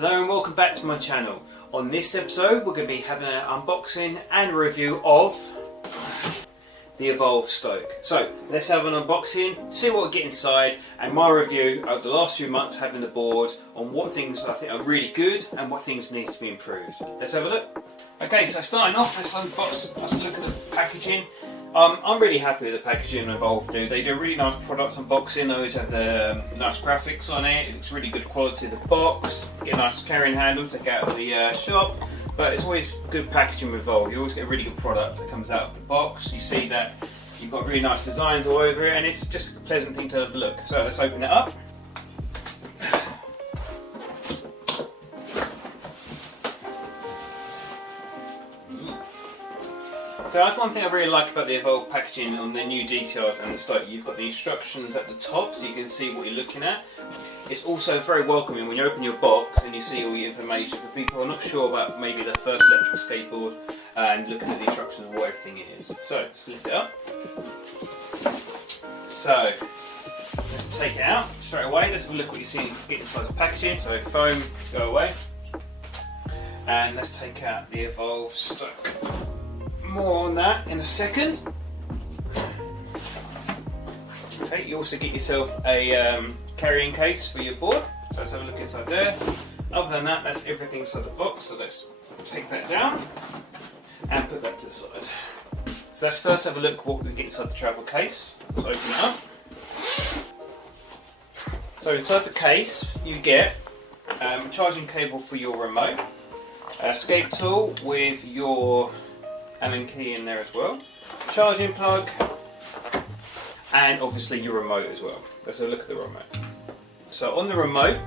Hello and welcome back to my channel. On this episode we're going to be having an unboxing and review of the Evolve Stoke. So let's have an unboxing, see what we get inside, and my review over the last few months having the board on what things I think are really good and what things need to be improved. Let's have a look. Okay, so starting off, let's unbox, let's look at the packaging. I'm really happy with the packaging Evolve do. They do a really nice product unboxing. They always have the nice graphics on it. It looks really good quality of the box. Get a nice carrying handle to take out of the shop. But it's always good packaging with Evolve. You always get a really good product that comes out of the box. You see that you've got really nice designs all over it, and it's just a pleasant thing to have a look. So let's open it up. So that's one thing I really like about the Evolve packaging on the new GTRs and the Stoke. You've got the instructions at the top so you can see what you're looking at. It's also very welcoming when you open your box and you see all the information for people who are not sure about maybe their first electric skateboard and looking at the instructions of what everything is. So let's lift it up. So let's take it out straight away. Let's have a look what you see get inside the packaging. So foam, go away. And let's take out the Evolve Stoke. More on that in a second. Okay, you also get yourself a carrying case for your board. So let's have a look inside there. Other than that, that's everything inside the box. So let's take that down and put that to the side. So let's first have a look what we get inside the travel case. Let's open it up. So inside the case, you get a charging cable for your remote, a escape tool with your Allen key in there as well, charging plug, and obviously your remote as well. Let's have a look at the remote. So on the remote,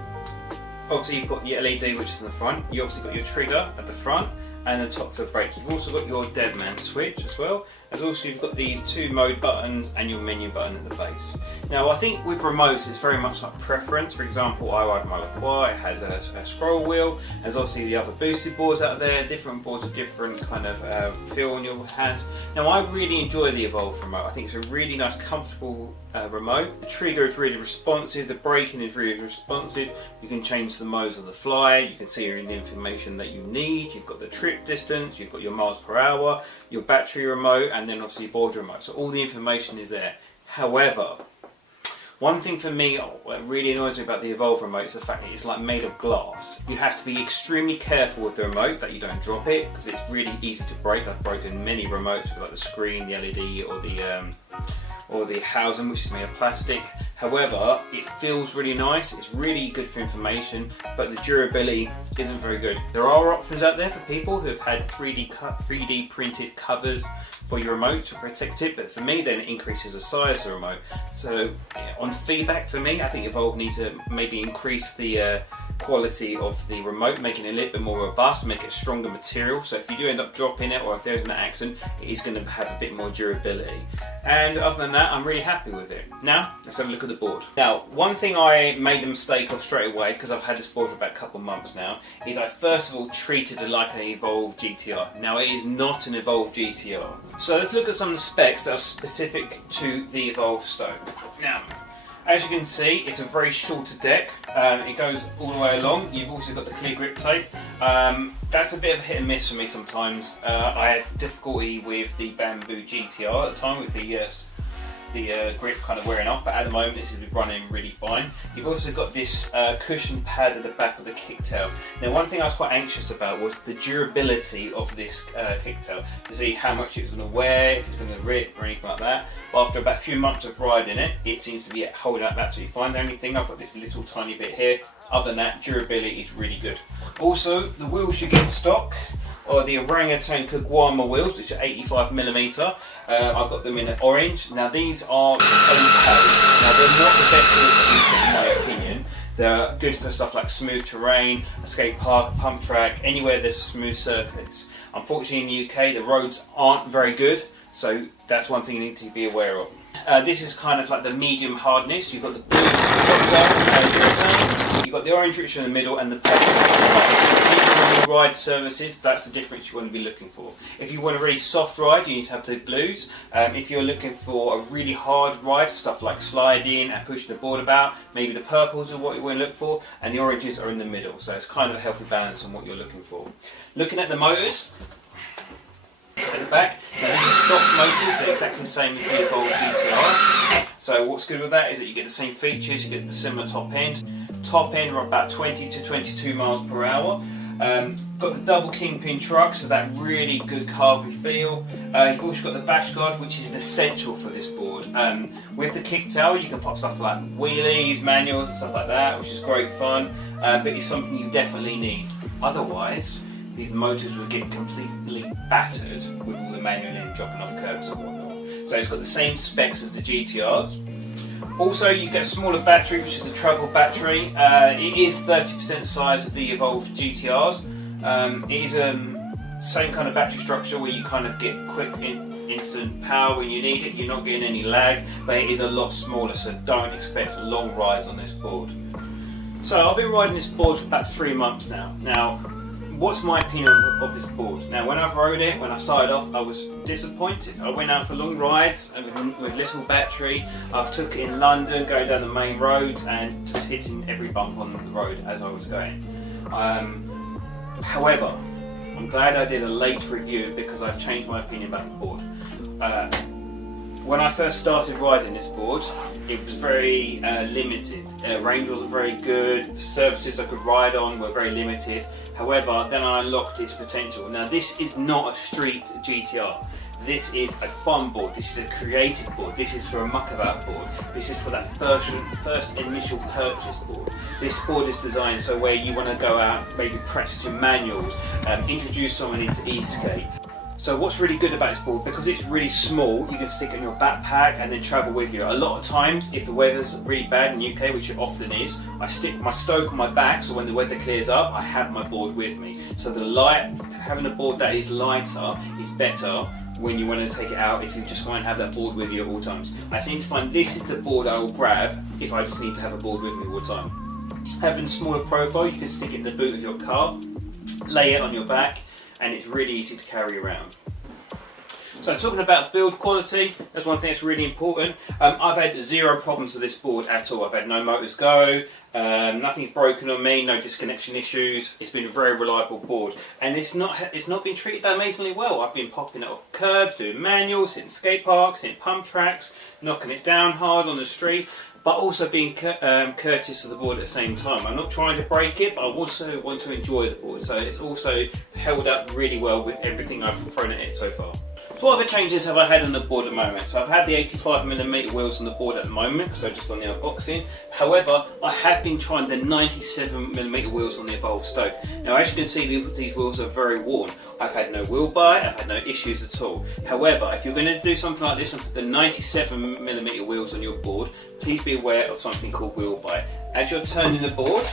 obviously you've got your LED which is in the front, you obviously got your trigger at the front and the top for the brake. You've also got your dead man switch as well, as also you've got these two mode buttons and your menu button at the base. Now I think with remotes it's very much like preference. For example, I ride my LaCroix, it has a scroll wheel. There's obviously the other boosted boards out there, different boards with different kind of feel on your hands. Now I really enjoy the Evolve remote. I think it's a really nice comfortable remote. The trigger is really responsive, the braking is really responsive. You can change the modes on the fly, you can see the information that you need. You've got the trip distance, you've got your miles per hour, your battery remote, and then obviously board remote. So all the information is there. However, one thing for me what really annoys me about the Evolve remote is the fact that it's like made of glass. You have to be extremely careful with the remote that you don't drop it, because it's really easy to break. I've broken many remotes with like the screen, the LED, or the housing, which is made of plastic. However, it feels really nice, it's really good for information, but the durability isn't very good. There are options out there for people who have had 3D printed covers for your remote to protect it, but for me then it increases the size of the remote. So yeah, on feedback for me, I think Evolve needs to maybe increase the quality of the remote, making it a little bit more robust, make it stronger material, so if you do end up dropping it or if there's an accident, it is going to have a bit more durability. And other than that, I'm really happy with it. Now let's have a look at the board. Now one thing I made a mistake of straight away, because I've had this board for about a couple of months now, is I first of all treated it like an Evolve GTR. Now it is not an Evolve GTR. So let's look at some of the specs that are specific to the Evolve Stoke. Now, as you can see, it's a very shorter deck. It goes all the way along. You've also got the clear grip tape. That's a bit of a hit and miss for me sometimes. I had difficulty with the Bamboo GTR at the time with the grip kind of wearing off, but at the moment this is running really fine. You've also got this cushion pad at the back of the kicktail. Now one thing I was quite anxious about was the durability of this kicktail, to see how much it's going to wear, if it's going to rip or anything like that. But after about a few months of riding it, it seems to be holding up absolutely fine. The only thing, I've got this little tiny bit here. Other than that, durability is really good. Also, the wheels you get stock are the Orangutan Kagwama wheels, which are 85mm. I've got them in orange. Now these are okay. Now they're not the best wheels to use in my opinion. They're good for stuff like smooth terrain, a skate park, a pump track, anywhere there's smooth surface. Unfortunately in the UK the roads aren't very good, so that's one thing you need to be aware of. This is kind of like the medium hardness. You've got the boost, the you've got the orange which is in the middle and the purple. Ride surfaces, that's the difference you want to be looking for. If you want a really soft ride, you need to have the blues. If you're looking for a really hard ride, stuff like sliding and pushing the board about, maybe the purples are what you want to look for, and the oranges are in the middle. So it's kind of a healthy balance on what you're looking for. Looking at the motors at the back, now these are stock motors, they're exactly the same as the Evolve GTR. So what's good with that is that you get the same features, you get the similar top end. Top end are about 20 to 22 miles per hour. Got the double kingpin truck, so that really good Carve feel. You've also got the bash guard, which is essential for this board. With the kicktail, you can pop stuff like wheelies, manuals and stuff like that, which is great fun, but it's something you definitely need. Otherwise, these motors will get completely battered with all the manual and dropping off curbs and whatnot. So it's got the same specs as the GTRs. Also, you get a smaller battery, which is a travel battery. It is 30% size of the Evolve GTRs. It is same kind of battery structure where you kind of get quick instant power when you need it. You're not getting any lag, but it is a lot smaller, so don't expect long rides on this board. So I've been riding this board for about 3 months now. Now, what's my opinion of this board? Now, when I've rode it, when I started off, I was disappointed. I went out for long rides with little battery. I took it in London, going down the main roads and just hitting every bump on the road as I was going. However, I'm glad I did a late review because I've changed my opinion about the board. When I first started riding this board, it was very limited. Range wasn't very good, the surfaces I could ride on were very limited. However, then I unlocked its potential. Now, this is not a street GTR. This is a fun board, this is a creative board, this is for a muckabout board, this is for that first initial purchase board. This board is designed so where you want to go out, maybe practice your manuals, introduce someone into e-skate. So what's really good about this board, because it's really small, you can stick it in your backpack and then travel with you. A lot of times, if the weather's really bad in the UK, which it often is, I stick my Stoke on my back, so when the weather clears up, I have my board with me. So having a board that is lighter is better when you want to take it out, if you just want to have that board with you at all times. I seem to find this is the board I will grab if I just need to have a board with me all the time. Having a smaller profile, you can stick it in the boot of your car, lay it on your back, and it's really easy to carry around. So talking about build quality, that's one thing that's really important. I've had zero problems with this board at all. I've had no motors go, nothing's broken on me, no disconnection issues. It's been a very reliable board, and it's not been treated amazingly well. I've been popping it off curbs, doing manuals, hitting skate parks, hitting pump tracks, knocking it down hard on the street, but also being courteous of the board at the same time. I'm not trying to break it, but I also want to enjoy the board. So it's also held up really well with everything I've thrown at it so far. So what other changes have I had on the board at the moment? So I've had the 85mm wheels on the board at the moment because I've just done the unboxing. However, I have been trying the 97mm wheels on the Evolve Stoke. Now, as you can see, these wheels are very worn. I've had no wheel bite, I've had no issues at all. However, if you're going to do something like this and put the 97mm wheels on your board, please be aware of something called wheel bite. As you're turning the board,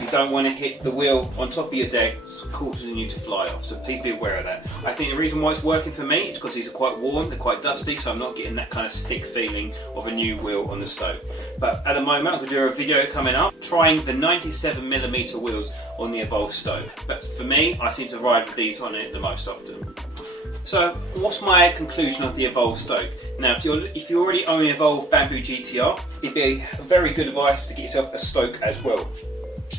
you don't want to hit the wheel on top of your deck, causing you to fly off, so please be aware of that. I think the reason why it's working for me is because these are quite worn, they're quite dusty, so I'm not getting that kind of stick feeling of a new wheel on the Stoke. But at the moment, I'm going to do a video coming up trying the 97mm wheels on the Evolve Stoke. But for me, I seem to ride with these on it the most often. So, what's my conclusion of the Evolve Stoke? Now, if you already own an Evolve Bamboo GTR, it'd be a very good advice to get yourself a Stoke as well.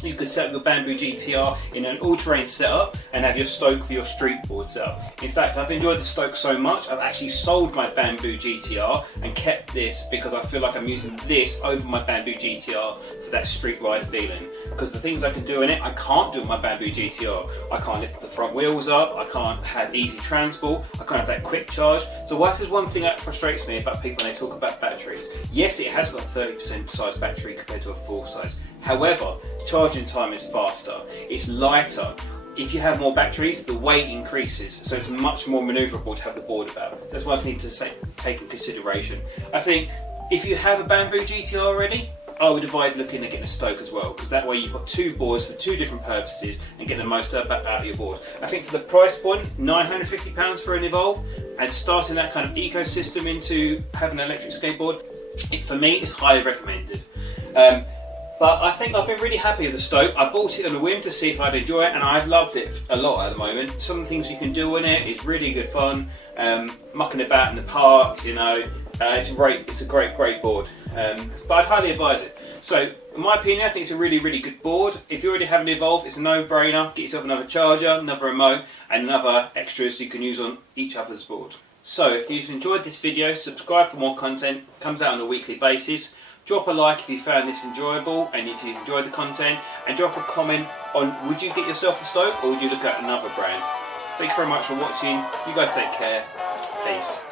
You could set up your Bamboo GTR in an all-terrain setup and have your Stoke for your street board setup. In fact, I've enjoyed the Stoke so much, I've actually sold my Bamboo GTR and kept this because I feel like I'm using this over my Bamboo GTR for that street ride feeling. Because the things I can do in it, I can't do with my Bamboo GTR. I can't lift the front wheels up, I can't have easy transport, I can't have that quick charge. So whilst there's one thing that frustrates me about people when they talk about batteries, yes, it has got a 30% size battery compared to a full size. However, charging time is faster, it's lighter. If you have more batteries, the weight increases, so it's much more manoeuvrable to have the board about. That's one thing to take in consideration. I think if you have a Bamboo GTR already, I would advise looking at getting a Stoke as well, because that way you've got two boards for two different purposes and get the most out of your board. I think for the price point, £950 for an Evolve, and starting that kind of ecosystem into having an electric skateboard, for me, is highly recommended. But I think I've been really happy with the Stoke. I bought it on a whim to see if I'd enjoy it, and I've loved it a lot at the moment. Some of the things you can do in it is really good fun. Mucking about in the park, you know, it's a great board. But I'd highly advise it. So, in my opinion, I think it's a really good board. If you already have an Evolve, it's a no-brainer. Get yourself another charger, another remote, and another extras you can use on each other's board. So, if you've enjoyed this video, subscribe for more content. It comes out on a weekly basis. Drop a like if you found this enjoyable and if you enjoyed the content, and drop a comment on would you get yourself a Stoke or would you look at another brand. Thank you very much for watching. You guys take care. Peace.